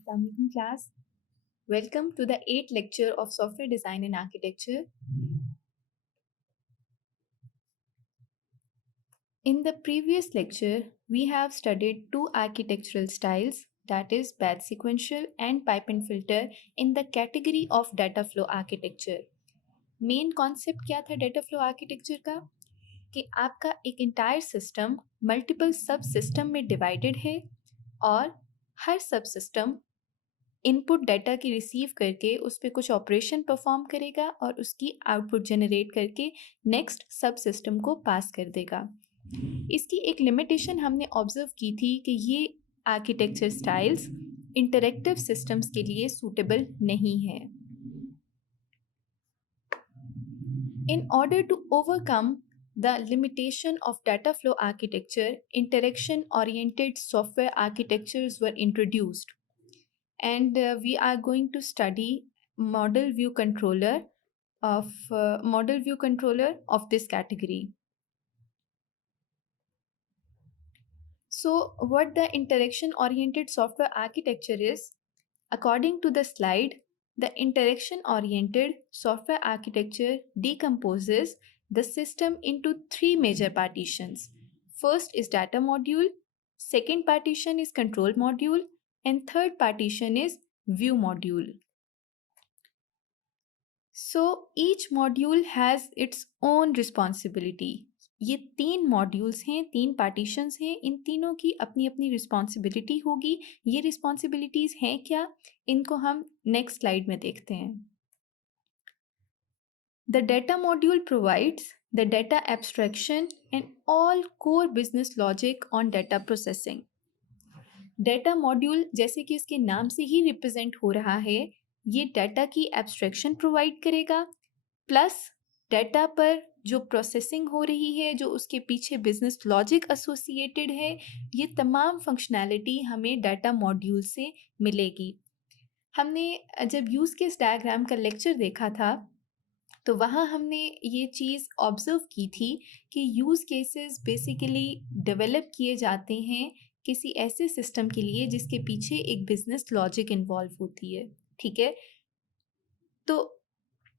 Assalamualaikum class. Welcome to the 8th lecture of Software Design and Architecture. In the previous lecture, we have studied two architectural styles, that is batch sequential and pipe and filter in the category of data flow architecture. Main concept क्या था data flow architecture का? कि आपका एक entire system multiple subsystem में divided है और हर subsystem input data की रिसीव करके उस पर कुछ ऑपरेशन परफॉर्म करेगा और उसकी आउटपुट जनरेट करके नेक्स्ट सब सिस्टम को पास कर देगा। इसकी एक लिमिटेशन हमने ऑब्जर्व की थी कि ये आर्किटेक्चर स्टाइल्स इंटरैक्टिव सिस्टम्स के लिए सूटेबल नहीं है। In order to overcome the limitation of data flow architecture, interaction oriented software architectures were introduced. And we are going to study model view controller of this category. So what the interaction oriented software architecture is, according to the slide, the interaction oriented software architecture decomposes the system into three major partitions. First is data module, second partition is control module, and third partition is view module. So each module has its own responsibility. ये तीन modules हैं, तीन partitions हैं, इन तीनों की अपनी अपनी responsibility होगी। ये रिस्पॉन्सिबिलिटीज हैं क्या, इनको हम नेक्स्ट स्लाइड में देखते हैं। The data module provides the data abstraction and all core business logic on data processing. Data module जैसे कि इसके नाम से ही रिप्रेजेंट हो रहा है, ये डाटा की एब्स्ट्रैक्शन प्रोवाइड करेगा, प्लस डाटा पर जो प्रोसेसिंग हो रही है, जो उसके पीछे बिजनेस लॉजिक एसोसिएटेड है, ये तमाम फंक्शनैलिटी हमें डाटा मॉड्यूल से मिलेगी। हमने जब यूज़ केस डायग्राम का लेक्चर देखा था तो वहाँ हमने ये चीज़ ऑब्जर्व की थी कि यूज़ केसेस बेसिकली डेवलप किए जाते हैं किसी ऐसे सिस्टम के लिए जिसके पीछे एक बिजनेस लॉजिक इन्वॉल्व होती है। ठीक है, तो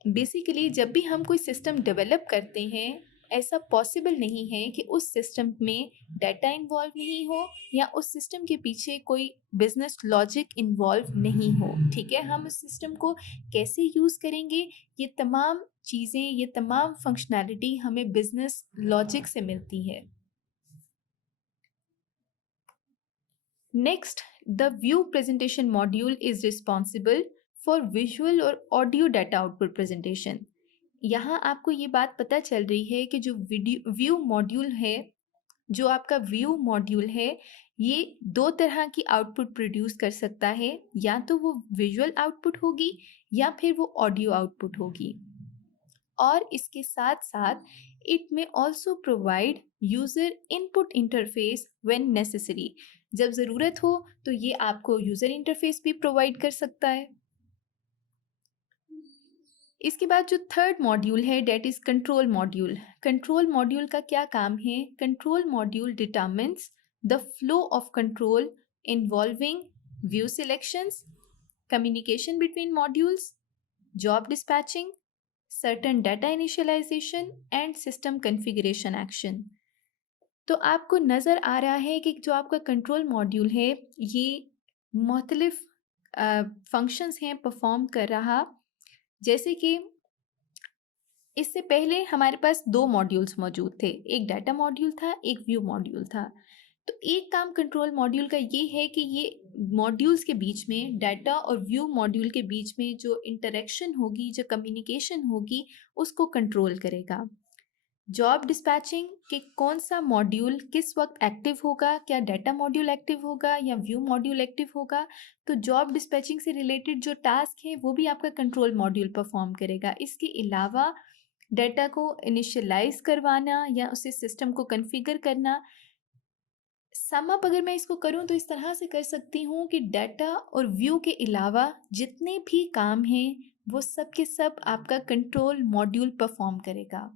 बेसिकली जब भी हम कोई सिस्टम डेवलप करते हैं, ऐसा पॉसिबल नहीं है कि उस सिस्टम में डाटा इन्वॉल्व नहीं हो या उस सिस्टम के पीछे कोई बिजनेस लॉजिक इन्वॉल्व नहीं हो। ठीक है, हम उस सिस्टम को कैसे यूज़ करेंगे, ये तमाम चीज़ें, ये तमाम फंक्शनैलिटी हमें बिजनेस लॉजिक से मिलती है। Next, the view presentation module is responsible for visual और ऑडियो डाटा आउटपुट प्रेजेंटेशन। यहाँ आपको ये बात पता चल रही है कि जो व्यू मॉड्यूल है, जो आपका व्यू मॉड्यूल है, ये दो तरह की आउटपुट प्रोड्यूस कर सकता है, या तो वो विजुअल आउटपुट होगी या फिर वो ऑडियो आउटपुट होगी। और इसके साथ साथ इट में also provide user input interface when necessary. जब ज़रूरत हो तो ये आपको यूज़र इंटरफेस भी प्रोवाइड कर सकता है। इसके बाद जो थर्ड मॉड्यूल है, that is control module. Control module का क्या काम है? Control module determines the flow of control involving view selections, communication between modules, job dispatching, certain data initialization and system configuration action। तो आपको नज़र आ रहा है कि जो आपका कंट्रोल मॉड्यूल है, ये मुख्तलिफ फंक्शंस हैं परफॉर्म कर रहा। जैसे कि इससे पहले हमारे पास दो मॉड्यूल्स मौजूद थे, एक डाटा मॉड्यूल था, एक व्यू मॉड्यूल था। तो एक काम कंट्रोल मॉड्यूल का ये है कि ये मॉड्यूल्स के बीच में, डाटा और व्यू मॉड्यूल के बीच में जो इंटरेक्शन होगी, जो कम्युनिकेशन होगी, उसको कंट्रोल करेगा। जॉब डिस्पैचिंग कि कौन सा मॉड्यूल किस वक्त एक्टिव होगा, क्या डाटा मॉड्यूल एक्टिव होगा या व्यू मॉड्यूल एक्टिव होगा, तो जॉब डिस्पैचिंग से रिलेटेड जो टास्क है वो भी आपका कंट्रोल मॉड्यूल परफॉर्म करेगा। इसके अलावा डाटा को इनिशियलाइज करवाना या उसे सिस्टम को कॉन्फ़िगर करना। सम अप अगर मैं इसको करूं तो इस तरह से कर सकती हूं कि डाटा और व्यू के अलावा जितने भी काम हैं वो सब के सब आपका कंट्रोल मॉड्यूल परफॉर्म करेगा।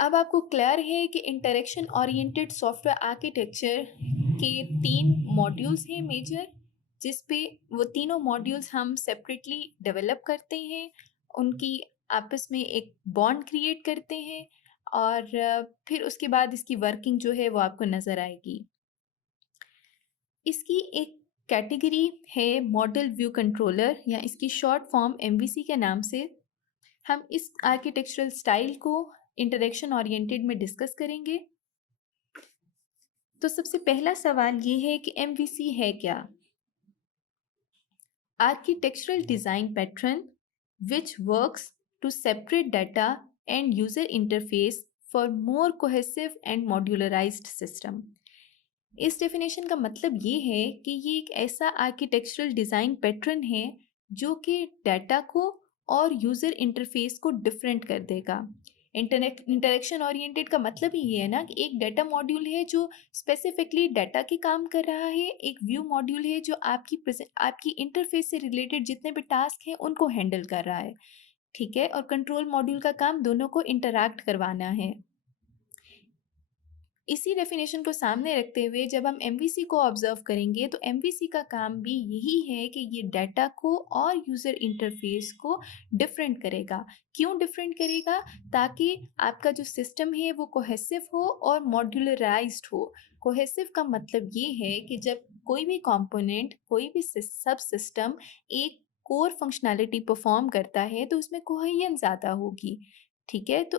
अब आपको क्लियर है कि इंटरेक्शन ओरिएंटेड सॉफ्टवेयर आर्किटेक्चर के 3 मॉड्यूल्स हैं मेजर, जिस पे वो तीनों मॉड्यूल्स हम सेपरेटली डेवलप करते हैं, उनकी आपस में एक बॉन्ड क्रिएट करते हैं और फिर उसके बाद इसकी वर्किंग जो है वो आपको नज़र आएगी। इसकी एक कैटेगरी है मॉडल व्यू कंट्रोलर या इसकी शॉर्ट फॉर्म एमवीसी के नाम से। हम इस आर्किटेक्चरल स्टाइल को इंटरेक्शन ओरिएंटेड में डिस्कस करेंगे। तो सबसे पहला सवाल ये है कि एमवीसी है क्या? Architectural design pattern which works to separate data and user interface for more cohesive and modularized system। इस डेफिनेशन का मतलब ये है कि ये एक ऐसा आर्किटेक्चरल डिज़ाइन पैटर्न है जो कि डाटा को और यूज़र इंटरफेस को डिफरेंट कर देगा। इंटरेक्शन ओरिएंटेड का मतलब ही ये है ना कि एक डाटा मॉड्यूल है जो स्पेसिफिकली डाटा के काम कर रहा है, एक व्यू मॉड्यूल है जो आपकी इंटरफेस से रिलेटेड जितने भी टास्क हैं उनको हैंडल कर रहा है, ठीक है, और कंट्रोल मॉड्यूल का काम दोनों को इंटरैक्ट करवाना है। इसी डेफिनेशन को सामने रखते हुए जब हम एमवीसी को ऑब्जर्व करेंगे तो एमवीसी का काम भी यही है कि ये डाटा को और यूज़र इंटरफेस को डिफरेंट करेगा। क्यों डिफरेंट करेगा? ताकि आपका जो सिस्टम है वो कोहेसिव हो और मॉड्यूलराइज्ड हो। कोहेसिव का मतलब ये है कि जब कोई भी कंपोनेंट, कोई भी सब सिस्टम एक कोर फंक्शनैलिटी परफॉर्म करता है तो उसमें कोहेरेंस ज़्यादा होगी, ठीक है। तो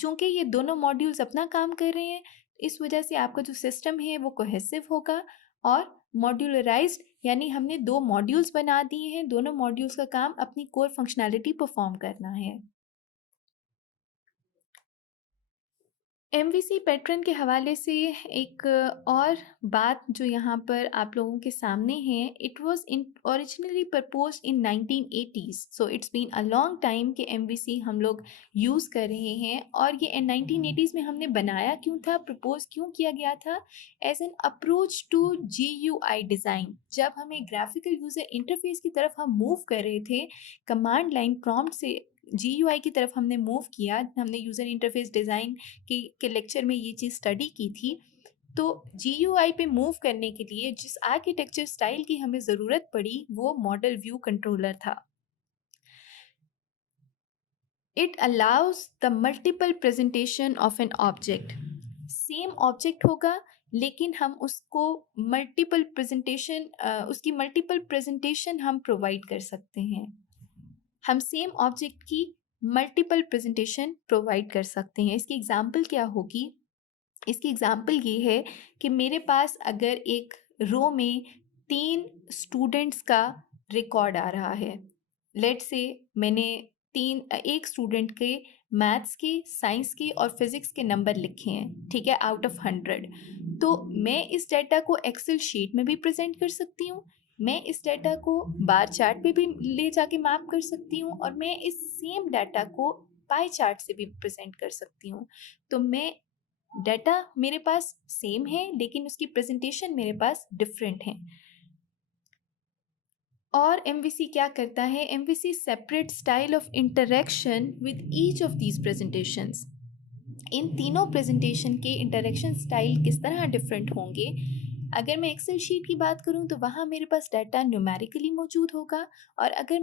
चूँकि ये दोनों मॉड्यूल्स अपना काम कर रहे हैं, इस वजह से आपका जो सिस्टम है वो कोहेसिव होगा और मॉड्यूलराइज्ड, यानी हमने 2 मॉड्यूल्स बना दिए हैं, दोनों मॉड्यूल्स का काम अपनी कोर फंक्शनैलिटी परफॉर्म करना है। एमवीसी पैटर्न के हवाले से एक और बात जो यहाँ पर आप लोगों के सामने है, it was in originally proposed in 1980s, so it's been a long time कि एमवीसी हम लोग यूज़ कर रहे हैं। और ये 1980s में हमने बनाया क्यों था, प्रपोज क्यों किया गया था? As an approach to GUI design. जब हमें ग्राफिकल यूज़र इंटरफेस की तरफ हम मूव कर रहे थे, कमांड लाइन प्रॉम्प्ट से जीयूआई की तरफ हमने मूव किया, हमने यूज़र इंटरफेस डिज़ाइन के लेक्चर में ये चीज़ स्टडी की थी। तो जीयूआई पे मूव करने के लिए जिस आर्किटेक्चर स्टाइल की हमें ज़रूरत पड़ी वो मॉडल व्यू कंट्रोलर था। It allows the multiple presentation of an object. Same object होगा लेकिन हम उसको मल्टीपल प्रेजेंटेशन उसकी मल्टीपल प्रेजेंटेशन हम प्रोवाइड कर सकते हैं। हम सेम ऑब्जेक्ट की मल्टीपल प्रेजेंटेशन प्रोवाइड कर सकते हैं। इसकी एग्जांपल क्या होगी? इसकी एग्जांपल ये है कि मेरे पास अगर एक रो में 3 स्टूडेंट्स का रिकॉर्ड आ रहा है, लेट्स से मैंने एक स्टूडेंट के मैथ्स के, साइंस के और फिजिक्स के नंबर लिखे हैं, ठीक है, आउट ऑफ 100। तो मैं इस डाटा को एक्सेल शीट में भी प्रेजेंट कर सकती हूँ, मैं इस डाटा को बार चार्ट पे भी ले जाके मैप कर सकती हूँ और मैं इस सेम डाटा को पाई चार्ट से भी प्रेजेंट कर सकती हूँ। तो मैं डाटा मेरे पास सेम है लेकिन उसकी प्रेजेंटेशन मेरे पास डिफरेंट है। और एमवीसी क्या करता है? MVC separate style of interaction with each of these presentations. इन तीनों प्रेजेंटेशन के इंटरेक्शन स्टाइल किस तरह डिफरेंट होंगे? अगर मैं एक्सेल शीट की बात करूं तो वहाँ मेरे पास डाटा न्यूमेरिकली मौजूद होगा, और अगर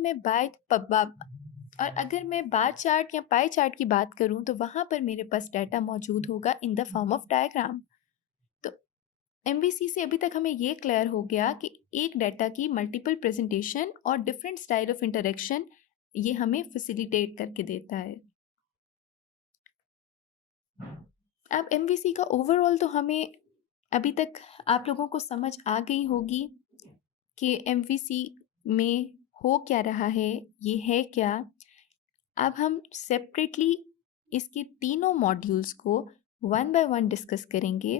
मैं बार चार्ट या पाई चार्ट की बात करूं तो वहाँ पर मेरे पास डाटा मौजूद होगा in the form of diagram. तो एमवीसी से अभी तक हमें ये क्लियर हो गया कि एक डाटा की मल्टीपल प्रेजेंटेशन और डिफरेंट स्टाइल ऑफ इंटरेक्शन ये हमें फैसिलिटेट करके देता है। अब एमवीसी का ओवरऑल तो हमें अभी तक आप लोगों को समझ आ गई होगी कि एमवीसी में हो क्या रहा है, ये है क्या। अब हम सेपरेटली इसके तीनों मॉड्यूल्स को वन बाय वन डिस्कस करेंगे।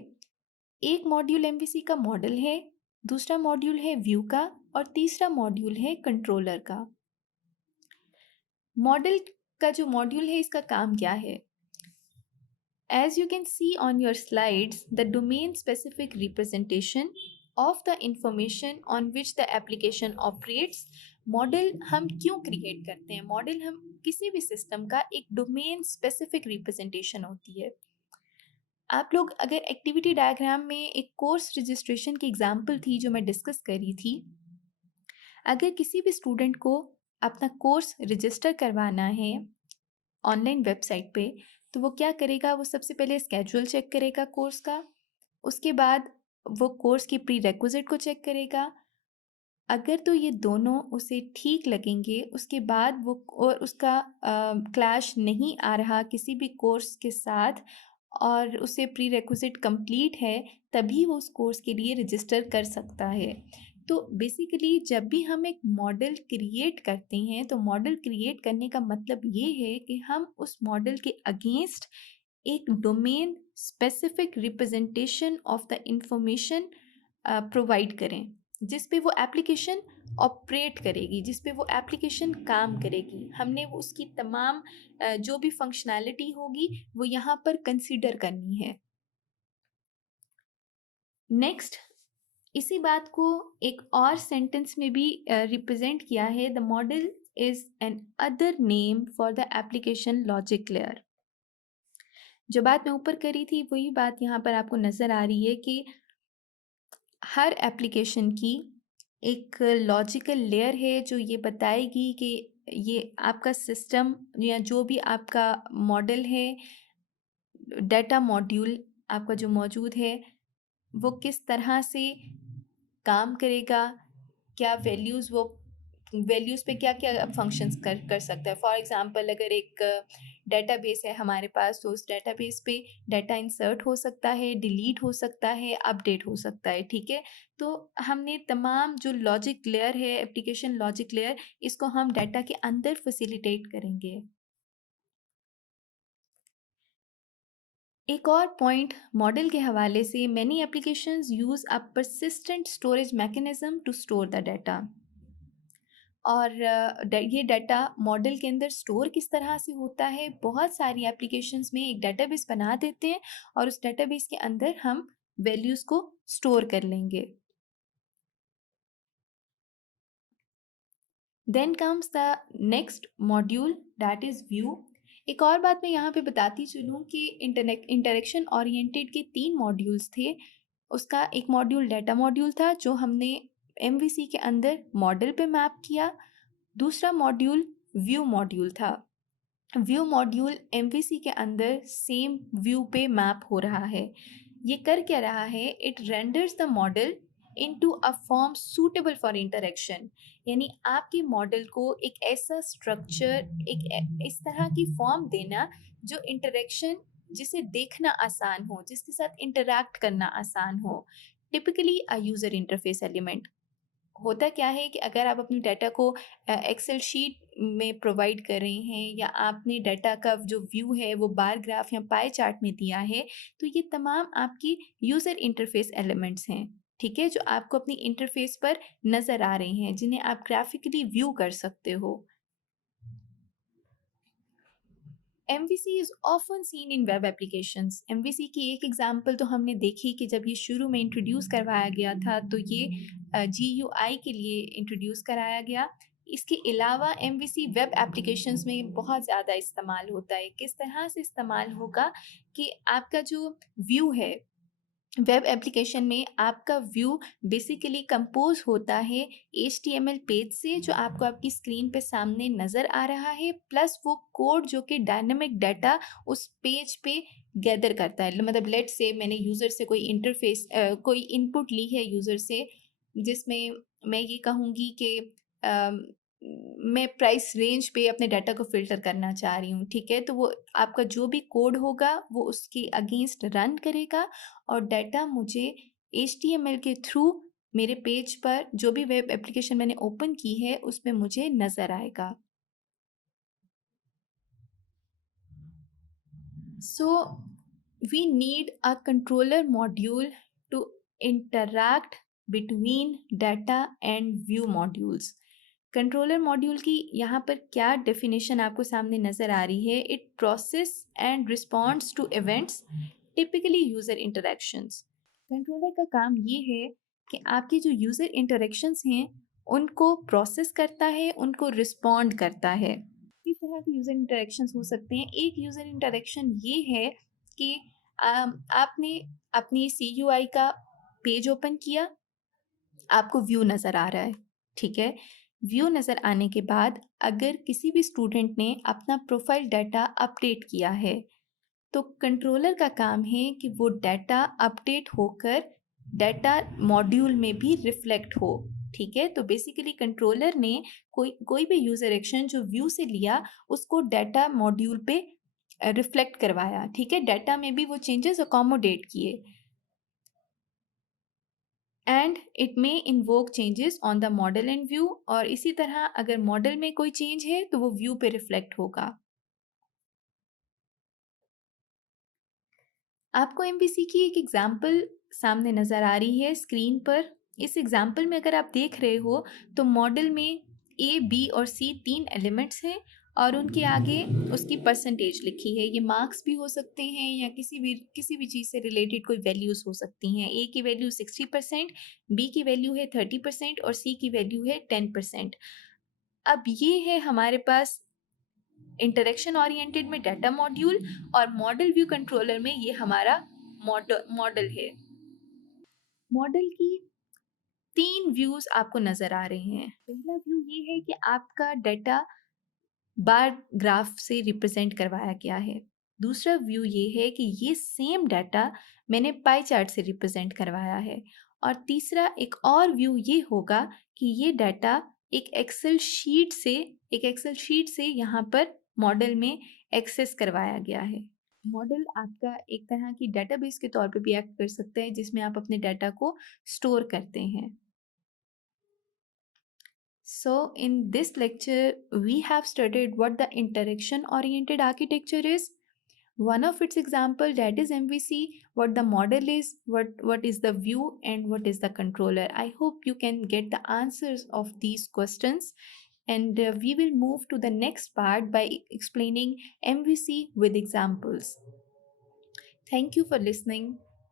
एक मॉड्यूल एमवीसी का मॉडल है, दूसरा मॉड्यूल है व्यू का और तीसरा मॉड्यूल है कंट्रोलर का। मॉडल का जो मॉड्यूल है इसका काम क्या है? As you can see on your slides, the domain-specific representation of the information on which the application operates। Model हम क्यों क्रिएट करते हैं? मॉडल हम किसी भी सिस्टम का एक डोमेन स्पेसिफिक रिप्रेजेंटेशन होती है। आप लोग अगर एक्टिविटी डायग्राम में एक कोर्स रजिस्ट्रेशन की एग्जाम्पल थी जो मैं डिस्कस करी थी, अगर किसी भी स्टूडेंट को अपना कोर्स रजिस्टर करवाना है ऑनलाइन वेबसाइट पे, तो वो क्या करेगा, वो सबसे पहले स्केड्यूल चेक करेगा कोर्स का, उसके बाद वो कोर्स की प्री रेक्विजिट को चेक करेगा। अगर तो ये दोनों उसे ठीक लगेंगे, उसके बाद वो और उसका क्लैश नहीं आ रहा किसी भी कोर्स के साथ और उसे प्री रेक्विजिट कंप्लीट है, तभी वो उस कोर्स के लिए रजिस्टर कर सकता है। तो बेसिकली जब भी हम एक मॉडल क्रिएट करते हैं, तो मॉडल क्रिएट करने का मतलब ये है कि हम उस मॉडल के अगेंस्ट एक domain specific representation of the information provide करें, जिस पे वो एप्लीकेशन ऑपरेट करेगी, जिस पे वो एप्लीकेशन काम करेगी। हमने वो उसकी तमाम जो भी फंक्शनैलिटी होगी वो यहाँ पर कंसीडर करनी है। नेक्स्ट, इसी बात को एक और सेंटेंस में भी रिप्रेजेंट किया है, the model is an other name for the application logic layer. जो बात मैं ऊपर करी थी वही बात यहाँ पर आपको नज़र आ रही है कि हर एप्लीकेशन की एक लॉजिकल लेयर है जो ये बताएगी कि ये आपका सिस्टम या जो भी आपका मॉडल है, डाटा मॉड्यूल आपका जो मौजूद है, वो किस तरह से काम करेगा, क्या वैल्यूज़ पे क्या क्या फंक्शंस कर कर सकता है। फॉर एग्जांपल अगर एक डेटाबेस है हमारे पास, तो उस डेटाबेस पे डाटा इंसर्ट हो सकता है, डिलीट हो सकता है, अपडेट हो सकता है, ठीक है। तो हमने तमाम जो लॉजिक लेयर है, एप्लीकेशन लॉजिक लेयर, इसको हम डाटा के अंदर फैसिलिटेट करेंगे। एक और पॉइंट मॉडल के हवाले से, many applications use a persistent storage mechanism to store the data. और ये डाटा मॉडल के अंदर स्टोर किस तरह से होता है, बहुत सारी एप्लीकेशंस में एक डाटाबेस बना देते हैं और उस डाटाबेस के अंदर हम वैल्यूज़ को स्टोर कर लेंगे। Then comes the next module, that is view. एक और बात मैं यहाँ पे बताती चलूँ कि इंटरेक्शन ओरिएंटेड के 3 मॉड्यूल्स थे। उसका एक मॉड्यूल डाटा मॉड्यूल था जो हमने एमवीसी के अंदर मॉडल पे मैप किया। दूसरा मॉड्यूल व्यू मॉड्यूल था। व्यू मॉड्यूल एमवीसी के अंदर सेम व्यू पे मैप हो रहा है। ये कर क्या रहा है, it renders the model into a form suitable for interaction. यानी आपके मॉडल को एक ऐसा स्ट्रक्चर, इस तरह की फॉर्म देना जो इंटरेक्शन, जिसे देखना आसान हो, जिसके साथ इंटरैक्ट करना आसान हो। टिपिकली अ यूज़र इंटरफेस एलिमेंट। होता क्या है कि अगर आप अपनी डाटा को एक्सेल शीट में प्रोवाइड कर रहे हैं, या आपने डाटा का जो व्यू है वो बार ग्राफ या पाई चार्ट में दिया है, तो ये तमाम आपकी यूज़र इंटरफेस एलिमेंट्स हैं, ठीक है, जो आपको अपनी इंटरफेस पर नज़र आ रहे हैं, जिन्हें आप ग्राफिकली व्यू कर सकते हो। MVC is often seen in web applications. MVC की एक एग्जांपल तो हमने देखी कि जब ये शुरू में इंट्रोड्यूस करवाया गया था, तो ये GUI के लिए इंट्रोड्यूस कराया गया। इसके अलावा MVC वेब एप्लीकेशंस में बहुत ज़्यादा इस्तेमाल होता है। किस तरह से इस्तेमाल होगा कि आपका जो व्यू है वेब एप्लीकेशन में, आपका व्यू बेसिकली कंपोज होता है HTML पेज से, जो आपको आपकी स्क्रीन पे सामने नज़र आ रहा है, प्लस वो कोड जो कि डायनामिक डाटा उस पेज पे गैदर करता है। मतलब लेट से मैंने यूज़र से कोई इंटरफेस कोई इनपुट ली है यूज़र से, जिसमें मैं ये कहूँगी कि मैं प्राइस रेंज पे अपने डाटा को फ़िल्टर करना चाह रही हूँ, ठीक है? तो वो आपका जो भी कोड होगा वो उसके अगेंस्ट रन करेगा और डाटा मुझे HTML के थ्रू मेरे पेज पर, जो भी वेब एप्लीकेशन मैंने ओपन की है, उसमें मुझे नज़र आएगा। So we need a controller module to interact between data and view modules. Controller module की यहाँ पर क्या डेफिनेशन आपको सामने नज़र आ रही है, it process and responds to events, typically user interactions. Controller का काम ये है कि आपकी जो यूज़र इंटरेक्शंस हैं उनको प्रोसेस करता है, उनको रिस्पॉन्ड करता है। किस तरह के यूज़र इंटरेक्शंस हो सकते हैं? एक यूज़र इंटरेक्शन ये है कि आपने अपनी CUI का पेज ओपन किया, आपको व्यू नज़र आ रहा है, ठीक है? व्यू नज़र आने के बाद अगर किसी भी स्टूडेंट ने अपना प्रोफाइल डाटा अपडेट किया है, तो कंट्रोलर का काम है कि वो डाटा अपडेट होकर डाटा मॉड्यूल में भी रिफ्लेक्ट हो, ठीक है? तो बेसिकली कंट्रोलर ने कोई कोई भी यूज़र एक्शन जो व्यू से लिया, उसको डाटा मॉड्यूल पे रिफ्लेक्ट करवाया, ठीक है? डाटा में भी वो चेंजेस अकोमोडेट किए। And it may invoke changes on the model and view, और इसी तरह अगर मॉडल में कोई चेंज है तो वो व्यू पे रिफ्लेक्ट होगा। आपको MVC की एक एग्जाम्पल सामने नज़र आ रही है स्क्रीन पर। इस एग्जाम्पल में अगर आप देख रहे हो तो मॉडल में A, B और C तीन एलिमेंट्स हैं और उनके आगे उसकी परसेंटेज लिखी है। ये मार्क्स भी हो सकते हैं या किसी भी चीज़ से रिलेटेड कोई वैल्यूज़ हो सकती हैं। A की वैल्यू 60%, B की वैल्यू है 30% और C की वैल्यू है 10%। अब ये है हमारे पास इंटरेक्शन ओरिएंटेड में डाटा मॉड्यूल, और मॉडल व्यू कंट्रोलर में ये हमारा मॉडल है। मॉडल की तीन व्यूज आपको नजर आ रहे हैं। पहला व्यू ये है कि आपका डाटा बार ग्राफ से रिप्रेजेंट करवाया गया है। दूसरा व्यू ये है कि ये सेम डाटा मैंने पाई चार्ट से रिप्रेजेंट करवाया है। और तीसरा एक और व्यू ये होगा कि ये डाटा एक एक्सेल शीट से यहाँ पर मॉडल में एक्सेस करवाया गया है। मॉडल आपका एक तरह की डेटाबेस के तौर पे भी एक्ट कर सकता है, जिसमें आप अपने डाटा को स्टोर करते हैं। So, in this lecture, we have studied what the interaction oriented architecture is, one of its example, that is MVC, what the model is, what is the view, and what is the controller. I hope you can get the answers of these questions, and we will move to the next part by explaining MVC with examples. Thank you for listening.